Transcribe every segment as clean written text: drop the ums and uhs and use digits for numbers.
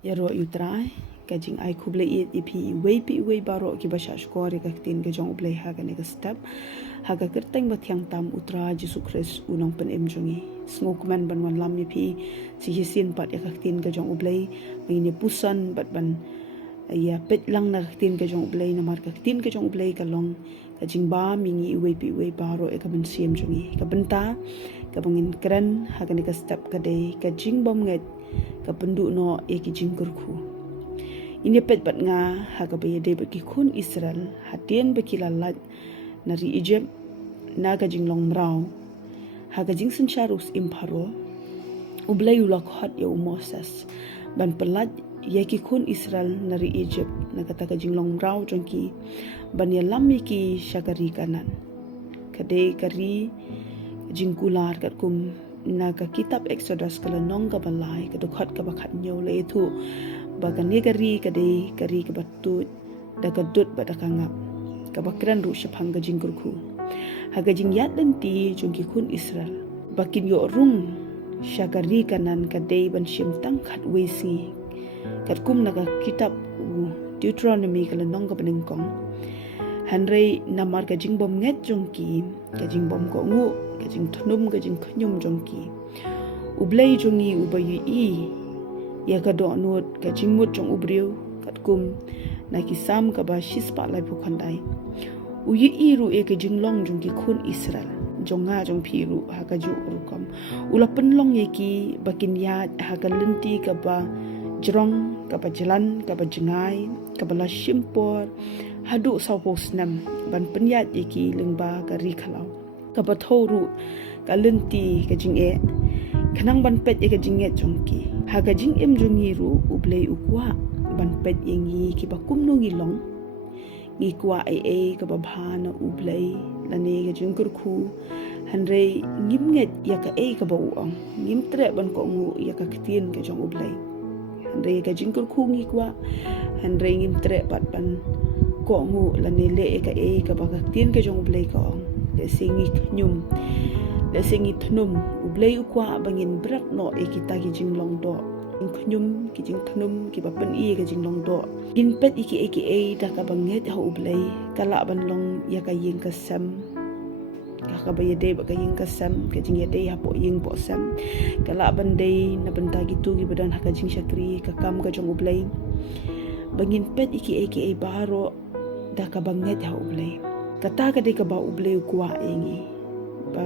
Ya ro utrai kajing ai kuble it ipi pi baro ki basha skor ka tin ke jong ublei ha ka ne ka step ha ka kerteng ba thiang tam utra Jesu Christ unong pen em jongi snok man ban wan lam ipi si hisin pat ya ka tin ke jong ublei ni pusan bat ban ya pet lang na ka tin ke jong ublei na mar ka tin ke jong ublei ka long ka jing ba mingi pi baro e ka ben siem jongi ka benta ka bangin kran ha ka ne ka step ka dei ka jing bom nget ka pendu no e ki jing kurku ini pet bat nga ha ka be de ki khun Israel hatien be ki lalat nari Egypt na ka jing long mrau ha ka jing sensharus imparo ublay ulak hot ya Moses ban pelat ya ki khun Israel nari Egypt na kata ka jing long mrau jongki ban ya lammi ki syakari kanan kade kari jing kular kat kum na ka kitab Exodus kala nong ka balai ka dukhat ka bakhat nyaw le thu baga ne kari ka batut da ka dut ba da ka ngap ka bakran ru shapang ka jingkurku ha ka jing yat dan ti jungki kun Israel bakin yo rung syakari kanan ka dei ban shim tang khat wesi kat kum na ka kitab Deuteronomy kala nong ka penengkong hanrei namar ka jing bom nget jongki ka jing bom ko ngu ka jing thnum ka jing khnyum jongki ublei jongi ubayi ya ka do nut ka jing mut jong ubriu kat kum na ki sam ka ba shispa lai pu khandai uyi ru e ka jing long jongki khun Israel jonga jong phiru ha ka ju rukom ulapen long ye ki bakin ya ha ka lenti ka ba jrong ka ba jalan ka ba jengai ka ba la shimpor hadu saupos nam ban penyat iki lengba ka ri khalau ka ba thoru ka lenti ka jing e khanang ban pet e ka jing e jongki ha ka jing em jongi ru ublei ukwa ban pet yengi ki ba kumno ngi long ngi kwa e ka ba bhana ublei lane ka jing kurku hanrei ngim nget ya ka e ka ba uang ngim tre ban ko ngu ya ka ktien ka jong ublei hanrei ka jing kurku ngi kwa hanrei ngim tre pat ban ko ngu lane le ka e ka ba ka ktien ka jong ublei ka ong le singi nyum le singi thnum ublei ukwa bangin brak no e kita ki jing long do khnyum ki jing thnum ki ba pen i ka jing long do gin pet iki e da ka banget ha ublei kala ban long ya ka yeng ka sam ka ba yede ba ka yeng ka sam ka jing yede ha po yeng po sam kala ban dei na benta gitu ki badan ha ka jing syakri ka kam ka jong ublei bangin pet iki e baro da ka banget ha ublei kata ka de ka ba ublei kwa engi ba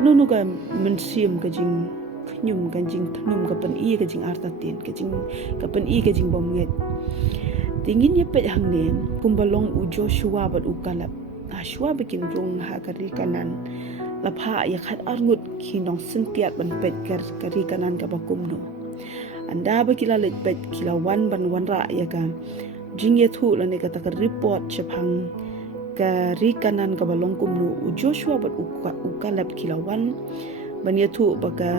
nunu ka mensim ka jing khnyum ka jing thnum ka pen i ka jing artatin ka jing ka pen i ka jing bomnget tingin ye pet hang ne kumbalong u Joshua bat ukalap ashwa bikin rung ha kari kanan lapha ya khat arngut kinong sentiat ban pet kari kanan ka bakumno anda ba kila let pet kila wan ban wan ra ya ka jing ye thu la ne ka ta report chapang kari kanan ka balong kumno u Joshua bat ukalap kila wan ban ye thu ba ka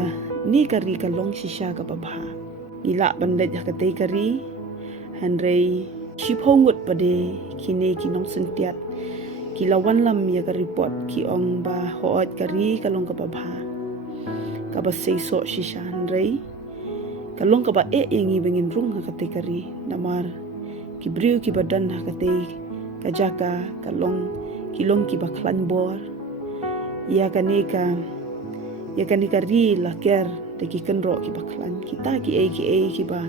ni kari ka long shisha ka babha ila ban let ka te kari hanrei shiphongut pade kine kinong sentiat kilawan lam ya ka report ki ong ba hoot kari kalong ka babha ka ba seiso shisha hanrei kalong ka ba engi bengin rung ha ka te kari namar ki briu ki badan ha ka te ka jaka kalong kilong ki ba klan bor ya ka ni ka ri laker de ki kenro ki ba klan kita ki ba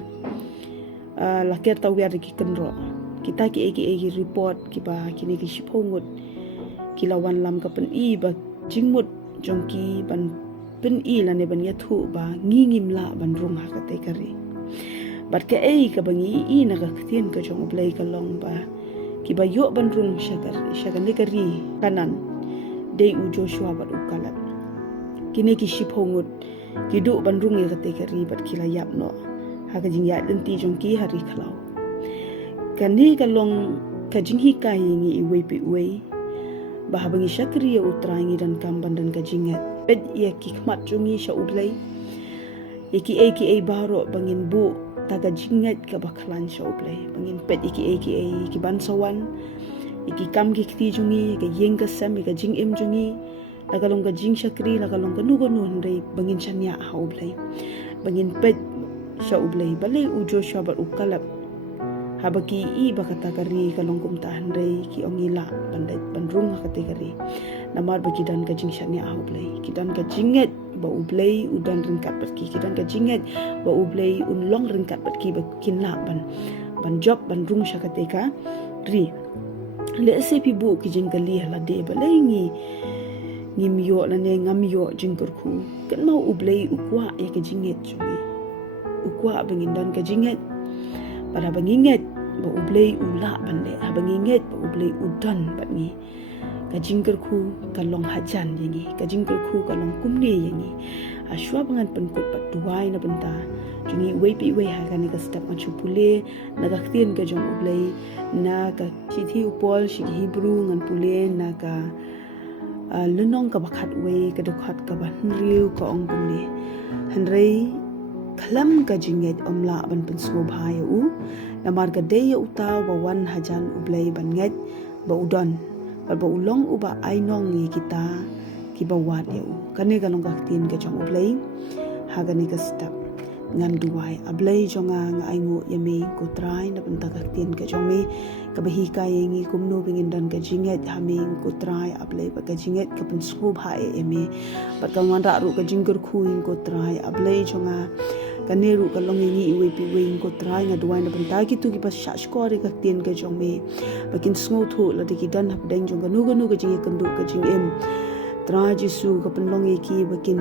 laker tawya de ki kenro kita ki report ki ba kini ki shipongut kilawan lam ka pen i ba jingmut jongki ban pen i la ne ban ya thu ba ngingim la ban rung ha ka te kari bat ka ka bangi i na ka ktien ka jong ublei ka long ba ki ba yo ban rung shagar ne kari kanan dei u Joshua bat ukalap kini ki shipongut ki du ban rung ya ka te kari bat kila yap no ha ka jing ya denti jongki hari khalau kani kalong kajing hikai ngi iwe bahabangi syakri ya utrangi dan kamban dan kajingat ped ya kikmat jungi sya ublei iki baro bangin bu taga jingat ka baklan sya ublei bangin ped iki ki bansawan iki kam ki kti jungi ka yeng ka sam ka jing im jungi lagalong ka jing syakri lagalong ka nugo nun dei bangin syanya ha ublei bangin ped sya ublay balay u Joshua bar ukalap habaki i bakata kari kalongkum tahan rei ki ongila bandrung hakate kari namar bagi dan kajing syania ublay kidan kajinget ba ublay udan ringkat batki kidan kajinget ba ublay unlong ringkat batki bakin la ban job bandrung syakate ka ri le se pi bu ki jing kali hala de balay ngi mio la ne ngamio jingkurku kan mau ublay ukwa ya kajinget chungi ukwa bangindan kajinget pada banginget ba ublay ula bande ha banginget ba ublay udan batngi kajingkerku kalong hajan yangi kajingkerku kalong kumne yangi aswa bangan penkut pat duai na benta jungi wepi we ha kan ka step machu pule na gaktien ka jong ublay na ka chithi upol shi hebrew ngan pule na ka lunong ka bakat we ka dokhat ka banriu ka ong kumne hanrei kalam ka jinget omla ban pensgo bhaya u namar ka deya utaw ba wan hajan ublay banget ba udon ba ulong uba ainong ngi kita ki ba wat ya u kane ka long tin ka jong ublay hagani ka step ngan duai ablay jonga nga aingo yame ko try na banta ka tin ka jong me ka bahika yengi kumno bingin dan ka jinget haming ko try ablay ba ka jinget ka pensgo bhaya yame ba ka nganda ru ka jingger khuing ko try ablay jonga kaneru kalong ngi iwe pi wing ko try nga duai na banta ki tu ki pas sha score ka tin ka jong me bakin sngo thu la de ki dan hap deng jong ganu ka jinge kandu ka jing em tra jisu ka penlong ki bakin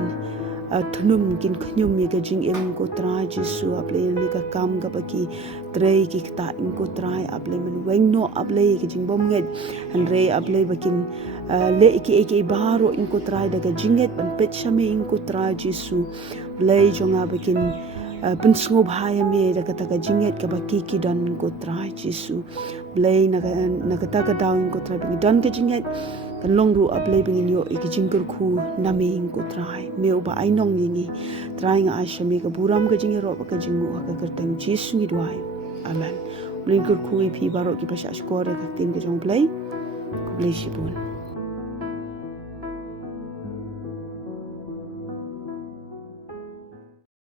thunum kin khnyum ye ka jing em ko tra jisu aple ni ka kam ka baki trei ki ta in ko try aple men weng no aple ki jing bom nget han re aple bakin le ki baro in ko try daga jinget ban pet shame in ko try jisu lei jonga bakin pensngo bhaya me daga taka jinget ka baki ki dan ko try jisu lei naga taka dawn ko try bingi dan ka jinget kan long ru aple bingin yo ki jingker khu name in ko try me uba ainong yingi try nga asha me ka buram ka jinge ro ka jingu ka kertang jisu ngi duai amen blinker khu pi baro ki pasha skore ka tin ka jong play bless you.